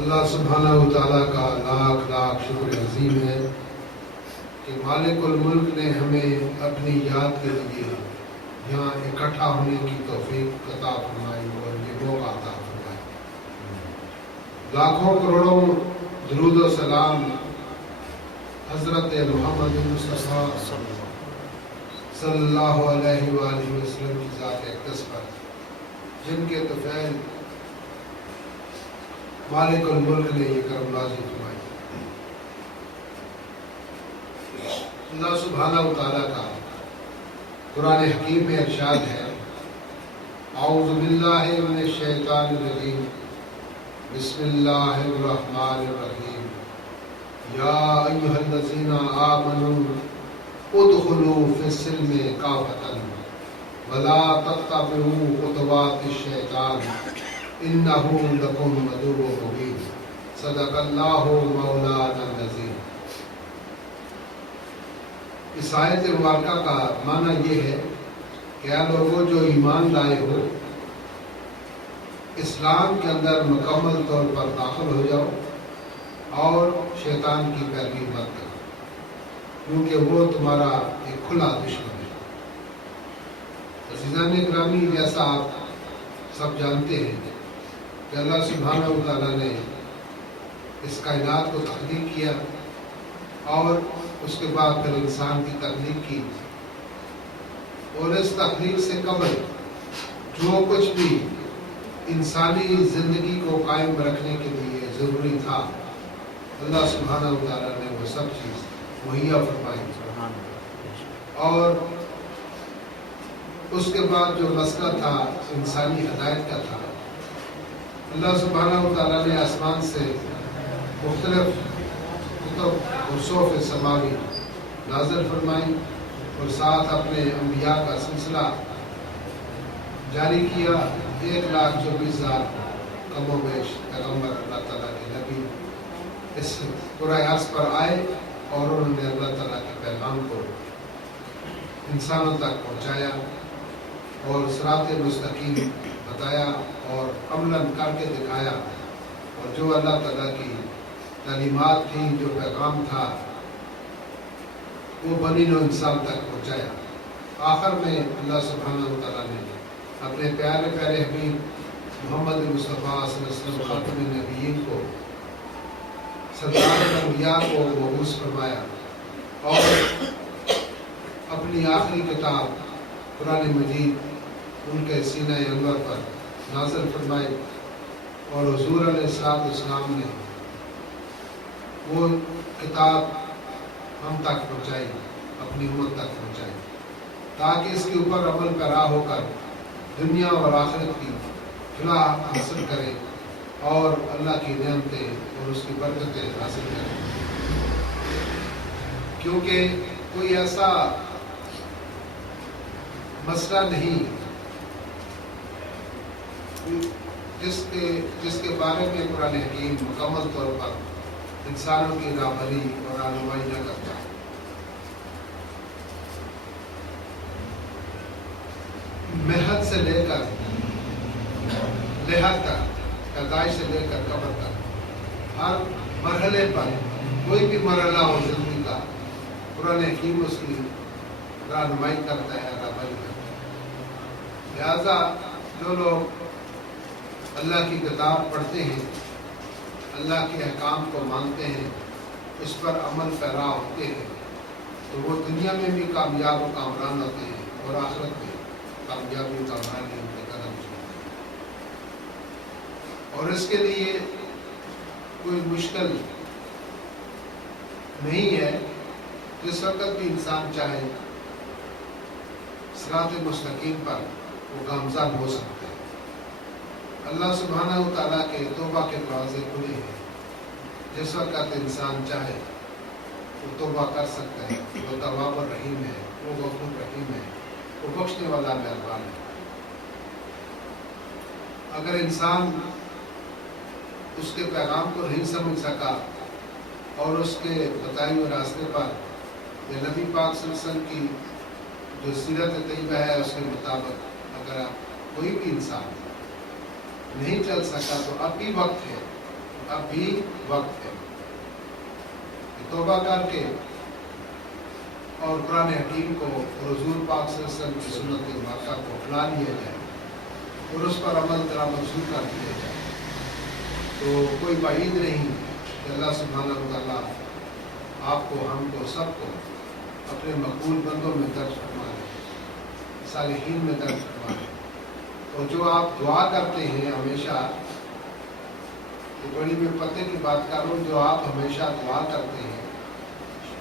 اللہ سبحانہ و تعالیٰ کا لاکھ لاکھ شکر عظیم ہے کہ مالک الملک نے ہمیں اپنی یاد کے ذریعے یہاں اکٹھا ہونے کی توفیق عطا فرمائی اور یہ موقع عطا فرمائی۔ لاکھوں کروڑوں درود و سلام حضرت محمد مصطفیٰ صلی اللہ علیہ وآلہ وسلم کی ذات اقدس پر، جن کے طفیل مالک الملک نے یہ کرم نوازی فرمائی۔ اللہ سبحانہ و تعالیٰ کا قرآن حکیم میں ارشاد ہے، اعوذ باللہ من الشیطان الرجیم، بسم اللہ الرحمن الرحیم، یا ایھا الذین آمنوا ادخلوا فی السلم کافۃ ولا تتبعوا خطوات الشیطان انہ لکم عدو مبین، صدق اللہ مولانا العظیم۔ اس آیت مبارکہ کا معنی یہ ہے کہ اے لوگوں جو ایمان لائے ہو، اسلام کے اندر مکمل طور پر داخل ہو جاؤ اور شیطان کی پیروی مت کرو، کیونکہ وہ تمہارا ایک کھلا دشمن ہے۔ عزیزان گرامی، جیسا آپ سب جانتے ہیں کہ اللہ سبحانہ و تعالیٰ نے اس کائنات کو تخلیق کیا اور اس کے بعد پھر انسان کی تخلیق کی، اور اس تخلیق سے قبل جو کچھ بھی انسانی زندگی کو قائم رکھنے کے لیے ضروری تھا، اللہ سبحانہ و تعالیٰ نے وہ سب چیز مہیا فرمائی۔ اور اس کے بعد جو مسئلہ تھا انسانی ہدایت کا تھا، اللہ سبحانہ و تعالیٰ نے آسمان سے مختلف کتب اور صحف سماوی نازل فرمائی، اور ساتھ اپنے انبیاء کا سلسلہ جاری کیا۔ 1,24,000 کم و بیش پیغمبر اللہ تعالیٰ کے نبی اس پورے عرض پر آئے اور انہوں نے اللہ تعالیٰ کے پیغام کو انسانوں تک پہنچایا اور صراط مستقیم بتایا اور عملاً کر کے دکھایا، اور جو اللہ تعالیٰ کی تعلیمات تھیں، جو پیغام تھا، وہ بنی نوع انسان تک پہنچایا۔ آخر میں اللہ سبحانہ و تعالیٰ نے اپنے پیارے پیارے حبیب محمد مصطفیٰ صلی اللہ علیہ وسلم خاتم النبیین کو، سردار الانبیاء کو مبعوث فرمایا اور اپنی آخری کتاب قرآن مجید ان کے سینہ انور پر نازل فرمائی، اور حضور علیہ السلام نے وہ کتاب ہم تک پہنچائی، اپنی امت تک پہنچائی، تاکہ اس کے اوپر عمل پیرا ہو کر دنیا اور آخرت کی فلاح حاصل کرے اور اللہ کی نعمتیں اور اس کی برکتیں حاصل کریں۔ کیونکہ کوئی ایسا مسئلہ نہیں جس کے بارے میں قرآن حکیم مکمل طور پر انسانوں کی راہبری اور رہنمائی نہ کرتا۔ محنت سے لے کر لحد تک، پیدائش سے لے کر قبر تک، ہر مرحلے پر کوئی بھی مرحلہ ہو زندگی کا، قرآن حکیم اس کی رہنمائی کرتا ہے، رہبری کرتا ہے۔ لہذا جو لوگ اللہ کی کتاب پڑھتے ہیں، اللہ کے احکام کو مانتے ہیں، اس پر عمل پیرا ہوتے ہیں، تو وہ دنیا میں بھی کامیاب و کامران ہوتے ہیں اور آخرت میں کامیابی و کامرانی ان کے قدم چلتے ہیں۔ اور اس کے لیے کوئی مشکل نہیں ہے، جس وقت بھی انسان چاہے صراط مستقیم پر وہ گامزن ہو سکتا ہے۔ اللہ سبحانہ و تعالیٰ کے توبہ کے دروازے کھلے ہیں، جس وقت انسان چاہے وہ توبہ کر سکتا ہے۔ وہ تواب الرحیم ہے، وہ غفور رحیم ہے، وہ بخشنے والا مہربان ہے۔ اگر انسان اس کے پیغام کو نہیں سمجھ سکا اور اس کے بتائے ہوئے راستے پر یا نبی پاک صلی اللہ علیہ وسلم کی جو سیرت طیبہ ہے اس کے مطابق اگر کوئی بھی انسان نہیں چل سکا، تو اب بھی وقت ہے، اب بھی وقت ہے کہ توبہ کر کے اور قرآن حکیم کو اور حضور پاک صلی اللہ علیہ وسلم کی سنت مبارکہ کو اپنا لیا جائے اور اس پر عمل درآمد شروع کر دیا جائے، تو کوئی بعید نہیں کہ اللہ سبحانہ و تعالیٰ آپ کو، ہم کو، سب کو اپنے مقبول بندوں میں درج فرما لے، صالحین میں درج فرما لے۔ اور جو آپ دعا کرتے ہیں ہمیشہ، یہ بڑی میں پتے کی بات کر رہا ہوں، جو آپ ہمیشہ دعا کرتے ہیں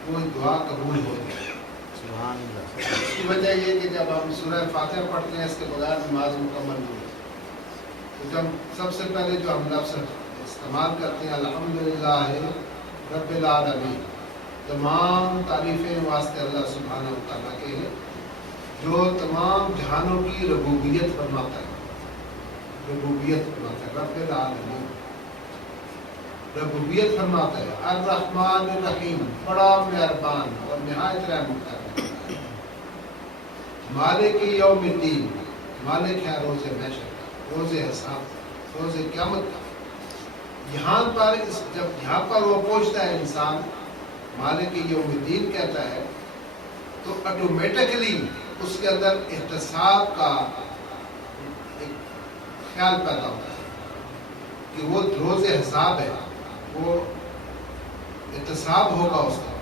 وہ دعا قبول ہو جائے۔ اس کی وجہ یہ کہ جب ہم سورہ فاتحہ پڑھتے ہیں اس کے بغیر نماز مکمل نہیں ہے، تو جب سب سے پہلے جو ہم لفظ استعمال کرتے ہیں الحمدللہ رب العالمین، تمام تعریفیں واسطے اللہ سبحانہ و تعالیٰ کے ہیں جو تمام جہانوں کی ربوبیت فرماتا ہے، ربوبیت فرماتا ہے، رب العالمین ربوبیت فرماتا ہے، الرحمن الرحیم بڑا مہربان اور نہایت رحم کرنے والا ہے، مالک یوم الدین مالک ہے روز محشر کا، روز حساب، روز قیامت کا۔ یہاں پر جب یہاں پر وہ پہنچتا ہے انسان مالک یوم الدین کہتا ہے تو آٹومیٹکلی اس کے اندر احتساب کا ایک خیال پیدا ہوتا ہے کہ وہ روز حساب ہے، وہ احتساب ہوگا اس کا،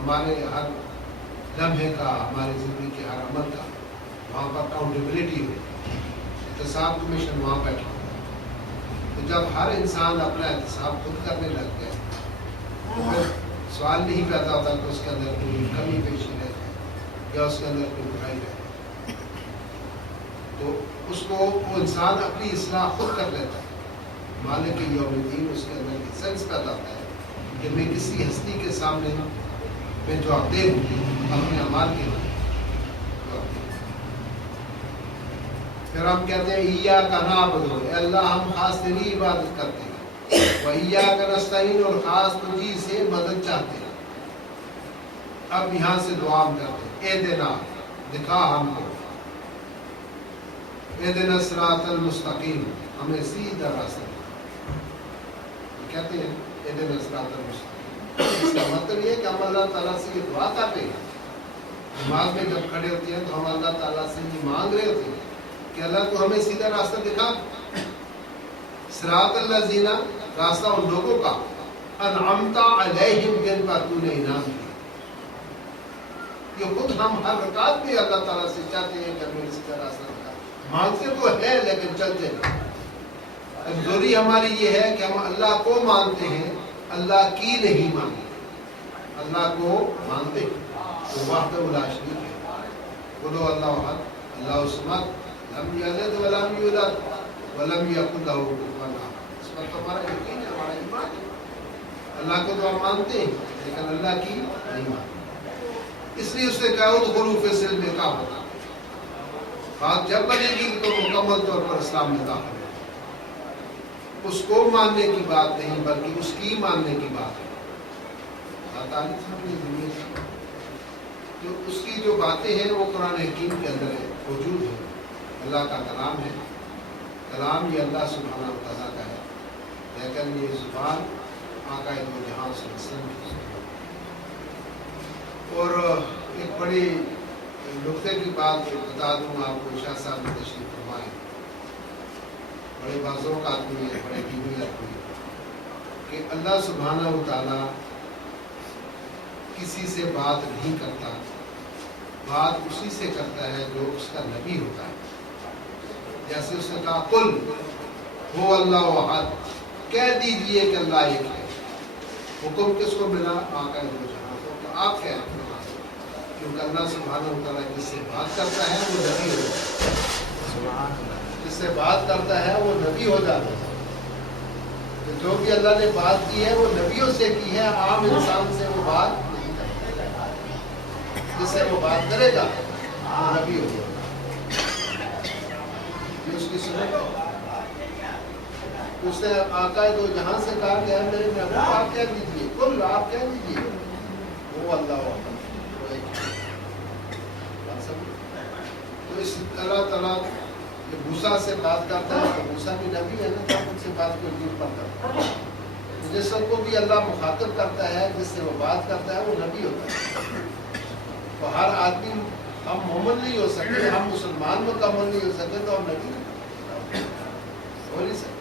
ہمارے ہر لمحے کا، ہماری زندگی کے ہر عمل کا، وہاں پر اکاؤنٹیبلٹی ہوگی، احتساب کمیشن وہاں بیٹھا ہوگا۔ تو جب ہر انسان اپنا احتساب خود کرنے لگ گیا تو پھر سوال نہیں پیدا ہوتا کہ اس کے اندر کوئی کمی پیشی رہ جائے یا اس کے اندر کوئی برائی رہ جائے، تو اس کو وہ انسان اپنی اصلاح خود کر لیتا ہے۔ مالک یوم الدین اس کے اندر ایک سینس پیدا ہوتا ہے کہ میں کسی ہستی کے سامنے میں جواب دہ ہوں اپنے اعمال کے لیے۔ پھر ہم کہتے ہیں ایاک نعبد، اے اللہ ہم خاص تیری عبادت کرتے ہیں، وایاک نستعین اور خاص تجھی سے مدد چاہتے ہیں۔ اب یہاں سے دعا ہم کرتے ہیں، اے دینا دکھا ہم کو، اے دینا الصراط المستقیم ہمیں سیدھا راستہ دکھا۔ کہتے ہیں اے دینا الصراط المستقیم، اس کا مطلب یہ ہے کہ ہم اللہ تعالیٰ سے یہ دعا کر رہے ہیں، نماز میں جب کھڑے ہوتے ہیں تو ہم اللہ تعالیٰ سے یہ مانگ رہے ہوتے ہیں کہ اللہ تو ہمیں سیدھا راستہ دکھا، صراط الذین راستہ ان لوگوں کا انعمت علیہم جن پر تو نے انعام کیا۔ یہ خود ہم ہر رکعت میں اللہ تعالیٰ سے چاہتے ہیں کہ ہمیں سیدھا راستہ دکھا، مانگتے تو ہے لیکن چلتے نہیں۔ کمزوری ہماری یہ ہے کہ ہم اللہ کو مانتے ہیں، اللہ کی نہیں مانتے۔ اللہ کو مانتے تو وحدہ لا شریک ہے، قل اللہ احد اللہ الصمد لم یلد ولم یولد ولم یکن لہ کفوا احد۔ اس پر تو ہمارا یقین ہے، ہمارا ایمان ہے۔ اللہ کو تو ہم مانتے ہیں لیکن اللہ کی نہیں مانتے، اس لیے اس نے کہا ادخلوا فی السلم کافۃ، بات جب بنے گی تو مکمل طور پر اسلام میں داخل ہے۔ اس کو ماننے کی بات نہیں بلکہ اس کی ماننے کی بات ہے۔ جو اس کی جو باتیں ہیں وہ قرآن حکیم کے اندر ہے، موجود ہے، اللہ کا کلام ہے۔ کلام یہ اللہ سبحانہ و تعالیٰ کا ہے، لیکن یہ زبان آقا دو جہاں صلی اللہ علیہ وسلم کی زبان۔ اور ایک بڑی نقطے کی بات بتا دوں آپ کو، شاہ صاحب نے تشریف فرمائے، بڑے بازوں کا آدمی ہے، بڑے دینی آدمی ہے، کہ اللہ سبحانہ و تعالیٰ کسی سے بات نہیں کرتا، بات اسی سے کرتا ہے جو اس کا نبی ہوتا ہے۔ جیسے اس نے کہا قل هو اللہ احد، کہہ دیجئے کہ اللہ ایک ہے۔ حکم کس کو ملا؟ آقا دو جہاں کو، کہ آپ کہہ رہے ہیں، کیونکہ اللہ سبحانہ و تعالیٰ جس سے بات کرتا ہے وہ نبی ہو جاتا ہے، جس سے بات کرتا ہے وہ نبی ہو جاتا ہے۔ تو جو بھی اللہ نے بات کی ہے وہ نبیوں سے کی ہے، عام انسان سے وہ بات نہیں کرتا، جس سے وہ بات کرے گا وہ نبی ہو جائے گا۔ یہ اس کی سنت ہے۔ اس نے آقا دو جہاں سے کہا کہ میرے محبوب آپ کہہ دیجیے، کل آپ کہہ دیجیے وہ اللہ احد۔ تو اس اللہ تعالیٰ موسیٰ سے بات کرتا ہے، تو موسیٰ بھی نبی ہے نا، تب ان سے بات کو دور پر کرتا ہے۔ جس کو بھی اللہ مخاطب کرتا ہے، جس سے وہ بات کرتا ہے، وہ نبی ہوتا ہے. تو ہر آدمی، ہم مومن نہیں ہو سکتے، ہم مسلمان مکمل نہیں ہو سکتے، تو ہم نبی ہو نہیں سکتے.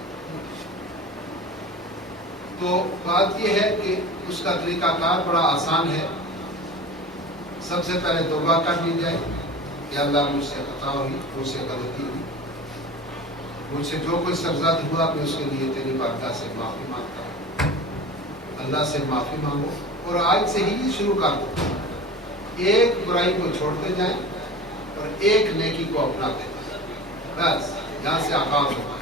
تو بات یہ ہے کہ اس کا طریقہ کار بڑا آسان ہے. سب سے پہلے توبہ کر لی جائے کہ اللہ مجھ سے خطا ہوئی، مجھ سے غلطی ہوئی، مجھ سے جو کچھ سرزد ہوا میں اس کے لیے تیری بارگاہ سے معافی مانگتا ہوں. اللہ سے معافی مانگو اور آج سے ہی شروع کر دو. ایک برائی کو چھوڑتے جائیں اور ایک نیکی کو اپناتے جائیں. بس یہاں سے آغاز ہوگا.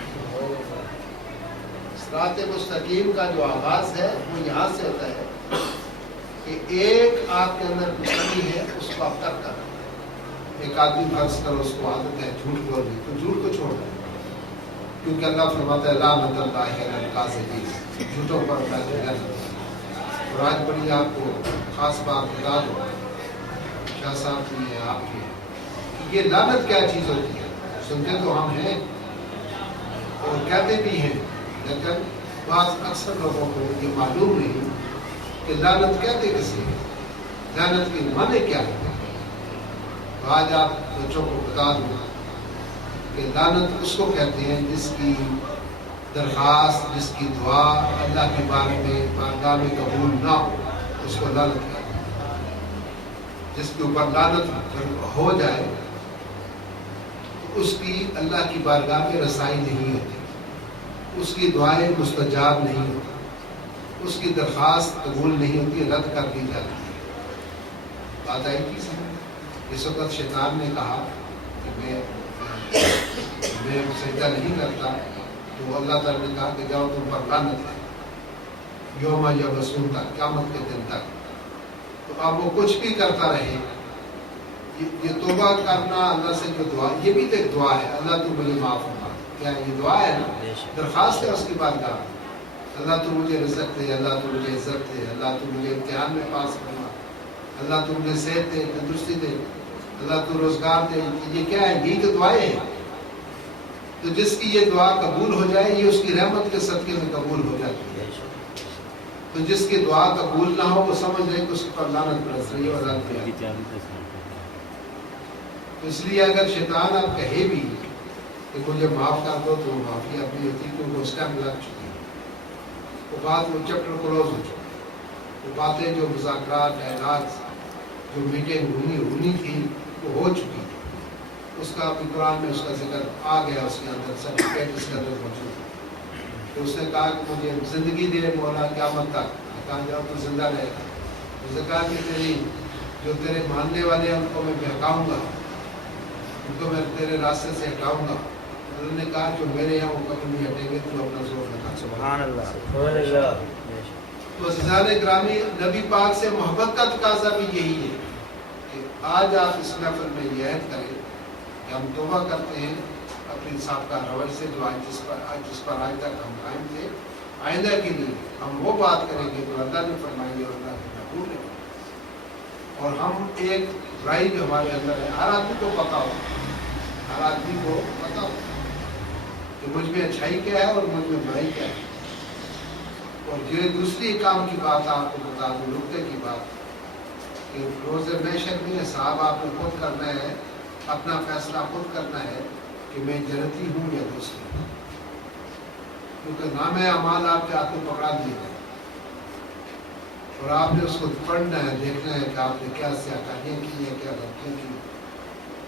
صراط مستقیم کا جو آغاز ہے وہ یہاں سے ہوتا ہے کہ ایک آپ کے اندر کمی ہے، اس کو آپ تک کریں. ایک آدمی فرض کرو اس کو عادت ہے جھوٹ بولنے، تو جھوٹ کو چھوڑ دیں، کیونکہ اللہ فرماتا ہے لعنت اللہ علی الکاذبین، جھوٹوں پر اللہ کی لعنت. اور آج بڑی آپ کو خاص بات بتا دو، شاہ صاحب کی ہے، آپ کی ہے، یہ لعنت کیا چیز ہوتی ہے. سنتے تو ہم ہیں اور کہتے بھی ہیں، لیکن بعض اکثر لوگوں کو یہ معلوم نہیں کہ لعنت کہتے کسی ہے، لعنت کی معنی کیا ہے. تو آج آپ بچوں کو بتا دوں کہ لعنت اس کو کہتے ہیں جس کی درخواست، جس کی دعا اللہ کے بارے میں بارگاہ میں قبول نہ ہو، اس کو لعنت کہتے ہیں. جس کے اوپر لعنت ہو جائے تو اس کی اللہ کی بارگاہ میں رسائی نہیں ہوتی، اس کی دعائیں مستجاب نہیں ہوتی، اس کی درخواست قبول نہیں ہوتی، رد کر دی جاتی ہے. بات آئی تھی سمجھ. اس وقت شیطان نے کہا کہ میں سجدہ نہیں کرتا، تو اللہ تعالیٰ نے کہا کہ جاؤ تم پر لعنت ہے یوم یبعثون تک، قیامت کے دن تک. تو اب وہ کچھ بھی کرتا رہے. یہ توبہ کرنا، اللہ سے جو دعا، یہ بھی تو ایک دعا ہے، اللہ تو مجھے معاف ہوگا، کیا یہ دعا ہے نا، درخواست ہے اس کی بارگاہ. اللہ تو مجھے رزق دے، اللہ تو مجھے عزت دے، اللہ تو مجھے امتحان میں پاس کرنا، اللہ تو مجھے صحت دے، تندرستی دے، اللہ تو روزگار دے. یہ کیا ہے؟ یہی تو دعائیں ہیں. تو جس کی یہ دعا قبول ہو جائے، یہ اس کی رحمت کے صدقے میں قبول ہو جاتی ہے. تو جس کی دعا قبول نہ ہو، وہ سمجھ لے کہ اس پر لعنت برس رہی ہے اور رد کیا. تو اس لیے اگر شیطان آپ کہے بھی کہ مجھے معاف کر دو، تو معافی اب نہیں ہوتی، کیونکہ اس ٹائم لگ چکی ہے. وہ بات، وہ چیپٹر کلوز ہو چکا. وہ باتیں جو مذاکرات، اعراض، جو میٹنگ ہونی تھی، وہ ہو چکی ہے. اس کا بھی قرآن میں اس کا ذکر آ گیا، اس کے اندر سرٹیفکیٹ اس کے اندر موجود ہے. تو اس نے کہا کہ مجھے زندگی دے مولا قیامت تک. کہا جاؤ تو زندہ رہے گا. اس نے کہا کہ جو تیرے ماننے والے ہیں ان کو میں بہکاؤں گا، ان کو میں تیرے راستے سے ہٹاؤں گا. انہوں نے کہا جو میرے یہاں وہ کبھی نہیں ہٹیں گے، تو اپنا زور لگا. سبحان اللہ، سبحان اللہ. تو عزیزان گرامی، نبی پاک سے محبت کا تقاضا بھی یہی ہے کہ آج آپ اس محفل میں یہ عہد کریں کہ ہم توبہ کرتے ہیں اپنی سابقہ روش سے، جو جس پر آج تک ہم قائم تھے. آئندہ کے لیے ہم وہ بات کریں گے جو اللہ نے فرمائی ہے اور اللہ کے محبوب نے. اور ہم ایک برائی جو ہمارے اندر ہے، ہر آدمی کو پتا ہو، ہر آدمی کو پتا ہو کہ مجھ میں اچھائی کیا ہے اور مجھ میں برائی کیا ہے. اور یہ دوسری کام کی بات آپ کو بتا دوں، نقطے کی بات، کہ روز محشر میں حساب آپ نے خود کرنا ہے، اپنا فیصلہ خود کرنا ہے کہ میں جنتی ہوں یا دوسری ہوں. کیونکہ نام اعمال آپ کے ہاتھ میں پکڑا دیے گئے اور آپ نے اس کو پڑھنا ہے، دیکھنا ہے کہ آپ نے کیا سیاکاریاں کی ہیں، کیا غلطیاں کی،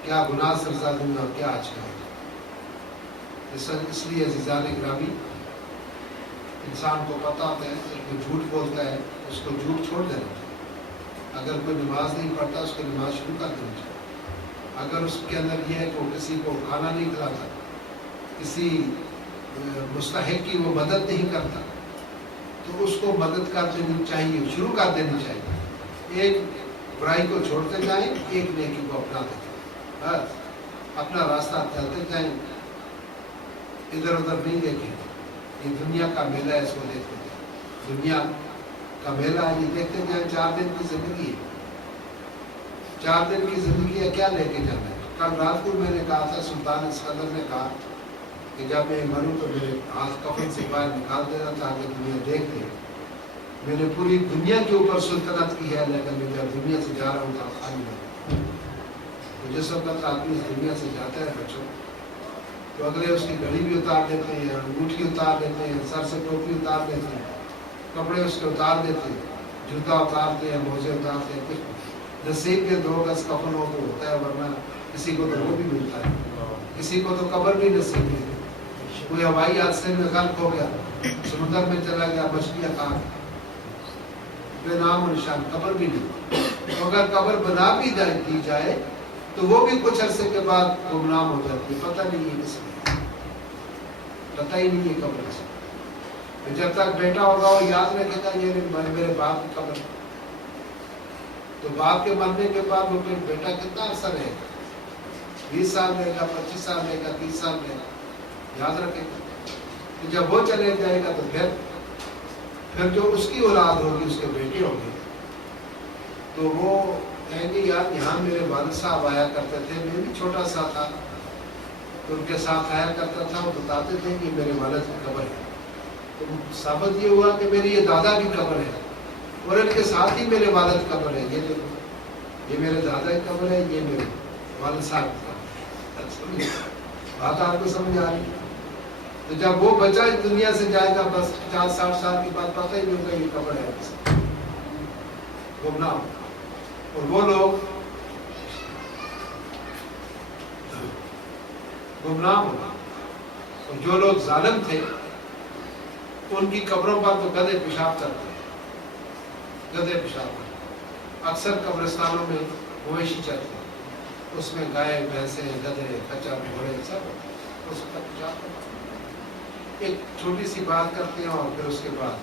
کیا گناہ سرزد ہوئے اور کیا اچھا ہے. اس لیے عزیزان گرامی، انسان کو پتہ ہوتا ہے کہ کوئی جھوٹ بولتا ہے، اس کو جھوٹ چھوڑ دینا چاہیے. اگر کوئی نماز نہیں پڑھتا، اس کو نماز شروع کر دینی چاہیے. اگر اس کے اندر یہ ہے کہ وہ کسی کو کھانا نہیں کھلاتا، کسی مستحق کی وہ مدد نہیں کرتا، تو اس کو مدد کر دینی چاہیے، شروع کر دینی چاہیے. ایک برائی کو چھوڑتے جائیں، ایک نیکی کو اپناتے جائیں. بس اپنا راستہ چلتے جائیں، ادھر ادھر نہیں دیکھیں. یہ دنیا کا میلہ ہے، اس کو دیکھتے جائیں. دنیا کا میلہ ہے، یہ دیکھتے جائیں. 4 دن کی زندگی ہے، 4 دن کی زندگی ہے، کیا لے کے جانا ہے. کل رات کو میں نے کہا تھا، سلطان اسکندر نے کہا کہ جب میں مروں تو میرے ہاتھ کفن سے باہر نکال دینا تاکہ دنیا دیکھ لے میں نے پوری دنیا کے اوپر سلطنت کی ہے، لیکن میں جب دنیا سے جا رہا ہوں تو خالی نہیں۔ تو جس وقت آدمی اس دنیا سے جاتا ہے بچوں تو اگلے اس کی گھڑی بھی اتار دیتے ہیں، انگوٹھی اتار دیتے ہیں، سر سے ٹوپی اتار دیتے ہیں، کپڑے اس کے اتار دیتے ہیں، جوتا اتارتے ہیں، موزے اتارتے ہیں، کچھ نصیب کے 2 گز کفن ہو تو ہوتا ہے، ورنہ کسی کو تو وہ بھی ملتا ہے، کسی کو تو قبر بھی نصیب نہیں ہے۔ کوئی ہوائی حادثے میں غرق ہو گیا، سمندر میں چلا گیا، مچھلیاں کھا بے نام و نشان، قبر بھی نہیں۔ تو اگر قبر بنا بھی دی جائے تو وہ بھی کچھ عرصے کے بعد گمنام ہو جاتی ہے، پتہ نہیں ہے کس میں، پتہ ہی نہیں ہے قبر سے۔ جب تک بیٹا ہوگا وہ یاد رکھے گا یہ میرے باپ کی قبر، تو باپ کے مرنے کے بعد وہ بیٹا کتنا عرصہ رہے گا، 20 سال رہے گا، 25 سال رہے گا، 30 سال رہے گا، یاد رکھے گا۔ تو جب وہ چلے جائے گا تو پھر جو اس کی اولاد ہوگی، اس کے بیٹے ہوں گے، تو وہ کہیں گے یار یہاں میرے والد صاحب آیا کرتے تھے، میں بھی چھوٹا سا تھا تو ان کے ساتھ آیا کرتا تھا، وہ بتاتے تھے کہ میرے والد کی قبر ہے، تو ثابت یہ ہوا کہ میری یہ دادا کی قبر ہے اور ان کے ساتھ ہی میرے والد کی قبر ہے، یہ دیکھو یہ میرے دادا کی قبر ہے، یہ میرے والد صاحب کی قبر ہے۔ بات آپ کو سمجھ آ رہی ہے؟ تو جب وہ بچہ اس دنیا سے جائے گا بس 50-60 سال کی بات پتہ ہی نہیں ہوگا یہ قبر ہے، گمنام۔ اور وہ لوگ گمنام ہوگا، اور جو لوگ ظالم تھے ان کی قبروں پر تو گدھے پیشاب کرتے ہیں، گدھے پیشاب کرتے ہیں۔ اکثر قبرستانوں میں مویشی چلتے ہیں، اس میں گائے، بھینسیں، گدھے، کچر، گھوڑے سب اس پر پیشاب کرتے ہیں۔ ایک چھوٹی سی بات کرتے ہیں اور پھر اس کے بعد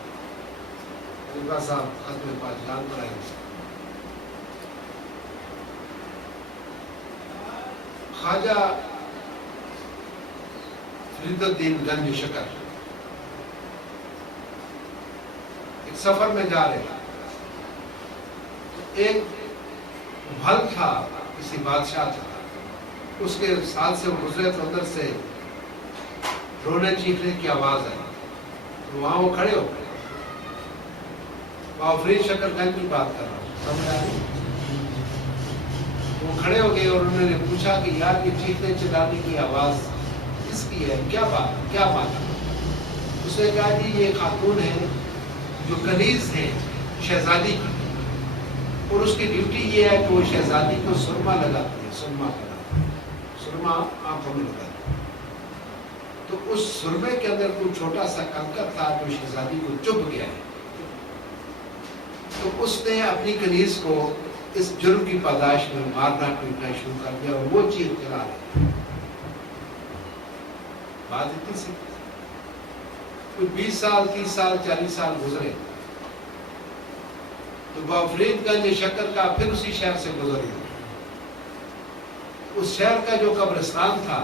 خلیفہ صاحب ختم پاکستان پر آئیں گے۔ خواجہ فرید الدین گنج شکر ایک سفر میں جا رہے ہیں، ایک بھل تھا، کسی بادشاہ تھا، اس کے ساتھ سے گزرے تو اندر سے رونے چیخنے کی آواز آئی، تو وہاں وہ کھڑے ہو گئے۔ فرید شکر گنج کی بات کر رہا ہوں، سمجھ آ رہی؟ وہ کھڑے ہو گئے اور انہوں نے پوچھا کہ یار یہ چیخنے چلانے کی آواز کس کی ہے، کیا بات ہے؟ اس نے کہا جی یہ خاتون ہے جو کنیز ہے شہزادی کی، اور اس کی ڈیوٹی یہ ہے کہ وہ شہزادی کو سرما لگاتی ہے، سرما آنکھوں میں لگاتی ہے۔ تو اس سرمے کے اندر کوئی چھوٹا سا کنکر تھا جو شہزادی کو چبھ گیا ہے، تو اس نے اپنی کنیز کو اس جرم کی پاداش میں مارنا پیٹنا شروع کر دیا، اور وہ چیخ چلا رہے۔ بات اتنی سی، کوئی 20 سال 30 سال 40 سال گزرے تو فرید گنج شکر کا پھر اسی شہر سے گزر گیا۔ اس شہر کا جو قبرستان تھا،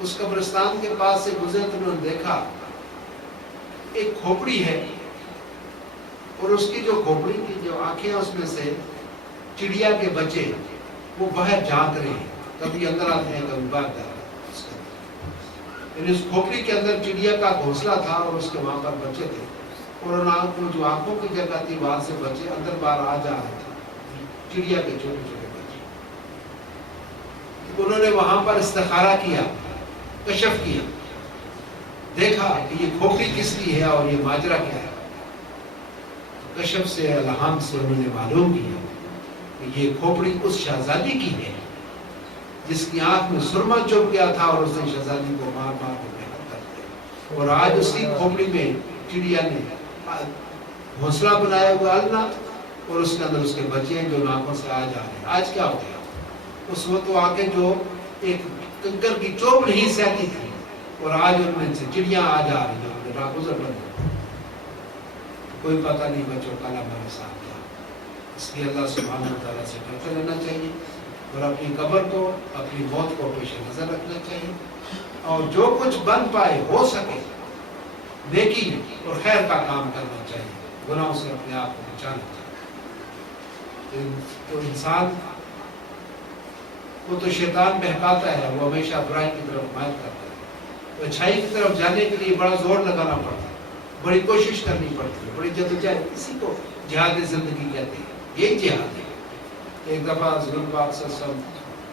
اس قبرستان کے پاس سے گزرے تو انہوں نے دیکھا ایک کھوپڑی ہے، اور اس کی جو کھوپڑی کی جو آنکھیں اس میں سے چڑیا کے بچے وہ باہر جھانک رہے ہیں، کبھی اندر آتے ہیں کبھی باہر جا رہے ہیں۔ یعنی اس کھوپڑی کے اندر چڑیا کا گھونسلہ تھا اور اس کے وہاں پر بچے تھے، اور ان جو آنکھوں کی جگہ تھی وہاں سے بچے اندر باہر آ جا رہے تھے، چڑیا کے چھوٹے چھوٹے بچے۔ انہوں نے وہاں پر استخارہ کیا، کشف کیا، دیکھا کہ یہ کھوپڑی کس کی ہے اور یہ ماجرا کیا ہے۔ کشف سے الہام سے انہوں نے معلوم کیا کہ یہ کھوپڑی اس شہزادی کی ہے جس کی آنکھ میں سرما چبھ گیا تھا، اور اس نے شہزادی کو مار مار کے بےحد کر دیا، اور آج اسی کھوپڑی میں چڑیا نے گھونسلہ بنایا ہوا النا، اور اس کے اندر اس کے بچے ہیں جو ناکوں سے آ جا رہے ہیں۔ آج کیا ہو گیا؟ اس وقت وہ آنکھیں جو ایک کنکر کی چوب نہیں سہتی تھی، اور آج ان میں سے چڑیاں آ جا رہی ہیں، راگزر بن گئے۔ کوئی پتہ نہیں بچوں کا ہمارے ساتھ کیا۔ اس لیے اللہ سبحانہ وتعالیٰ سے ڈرتے رہنا چاہیے، اور اپنی قبر کو، اپنی موت کو پیش نظر رکھنا چاہیے، اور جو کچھ بن پائے ہو سکے نیکی اور خیر کا کام کرنا چاہیے، گناہوں سے اپنے آپ کو بچانا چاہیے۔ تو انسان کو تو شیطان بہکاتا ہے، وہ ہمیشہ برائی کی طرف مائل کرتا ہے، تو اچھائی کی طرف جانے کے لیے بڑا زور لگانا پڑتا ہے، بڑی کوشش کرنی پڑتی ہے، بڑی جدوجہد، اسی کو جہاد زندگی کہتے ہیں، یہی جہاد ہے۔ ایک دفعہ حضور پاک صلی اللہ علیہ وسلم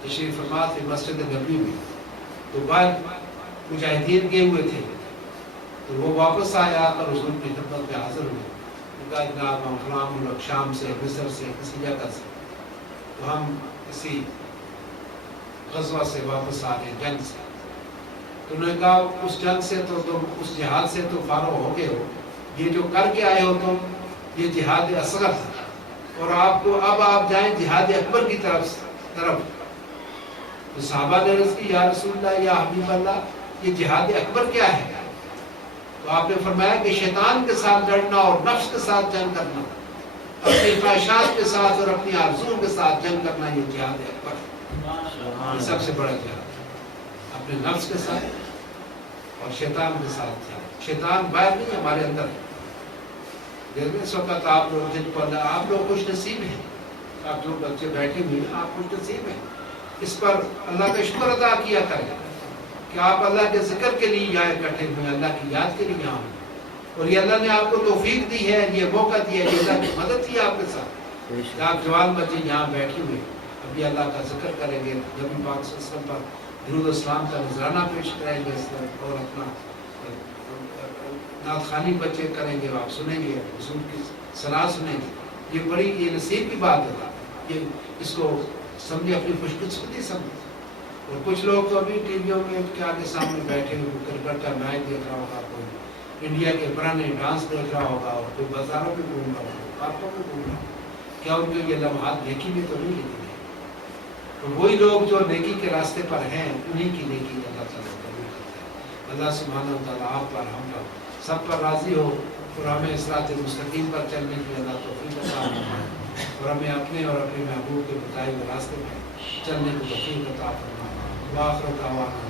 تشریف فرما تھے مسجد نبوی میں، تو بعد مجاہدین گئے ہوئے تھے، تو وہ واپس آیا اور حضور کی خدمت میں حاضر ہوئے، کہا جناب ہم فلاں ملک شام سے، مصر سے، کسی جگہ سے، تو ہم کسی غزوہ سے واپس آ گئے، جنگ سے۔ تو انہوں نے کہا اس جنگ سے تو تم، اس جہاد سے تو فارغ ہو گئے ہو، یہ جو کر کے آئے ہو تم، یہ جہاد اصغر ہے، اور آپ کو اب آپ جائیں جہاد اکبر کی طرف۔ تو صحابہ نے عرض کی یا رسول اللہ یا حبیب اللہ یہ جہاد اکبر کیا ہے؟ تو آپ نے فرمایا کہ شیطان کے ساتھ لڑنا اور نفس کے ساتھ جنگ کرنا، اپنی خواہشات کے ساتھ اور اپنی آرزوؤں کے ساتھ جنگ کرنا، یہ جہاد اکبر ہے، یہ سب سے بڑا جہاد ہے، اپنے نفس کے ساتھ اور شیطان کے ساتھ جنگ۔ شیطان باہر نہیں، ہمارے اندر ہے۔ اس وقت آپ لوگ جن کو اللہ، آپ لوگ خوش نصیب ہیں، آپ جو بچے بیٹھے ہوئے ہیں آپ خوش نصیب ہیں، اس پر اللہ کا شکر ادا کیا کریں کہ آپ اللہ کے ذکر کے لیے یہاں اکٹھے ہوئے ہیں، اللہ کی یاد کے لیے یہاں ہوئے، اور یہ اللہ نے آپ کو توفیق دی ہے، یہ موقع دیا ہے، یہ اللہ کی مدد تھی آپ کے ساتھ کہ آپ جوان بچے یہاں بیٹھے ہوئے ابھی اللہ کا ذکر کریں گے، نبی پاک صلی اللہ علیہ وسلم پر درود و اسلام کا نذرانہ پیش کریں گے، اور اپنا نعت خوانی بچے کریں گے، آپ سنیں گے، حضور کی صلاح سنیں گے، یہ بڑی یہ نصیب کی بات ہے، یہ اس کو سمجھے، اپنی خوش قسمتی سمجھے۔ اور کچھ لوگ تو ابھی ٹی ویوں میں کے آگے سامنے بیٹھے ہوئے کرکٹ کا میچ دیکھ رہا ہوگا، کوئی انڈیا کے پرانے ڈانس دیکھ رہا ہوگا، اور کوئی بازاروں میں گھوم رہا ہوگا، پارکوں میں گھوم رہا ہوگا، کیا ان کے یہ لمحات نیکی میں تو نہیں لکھی ہے؟ تو وہی لوگ جو نیکی کے راستے پر ہیں، انہی کی نیکی اللہ تعالیٰ قبول کرتا ہے۔ اللہ سبحانہ و تعالیٰ آپ پر، ہم پر، سب پر راضی ہو، اور ہمیں صراط مستقیم پر چلنے کی اللہ توفیق عطا فرمائے، اور ہمیں اپنے اور اپنے محبوب کے بتائے ہوئے راستے میں چلنے کی توفیق عطا فرمائے۔ وآخر دعوانا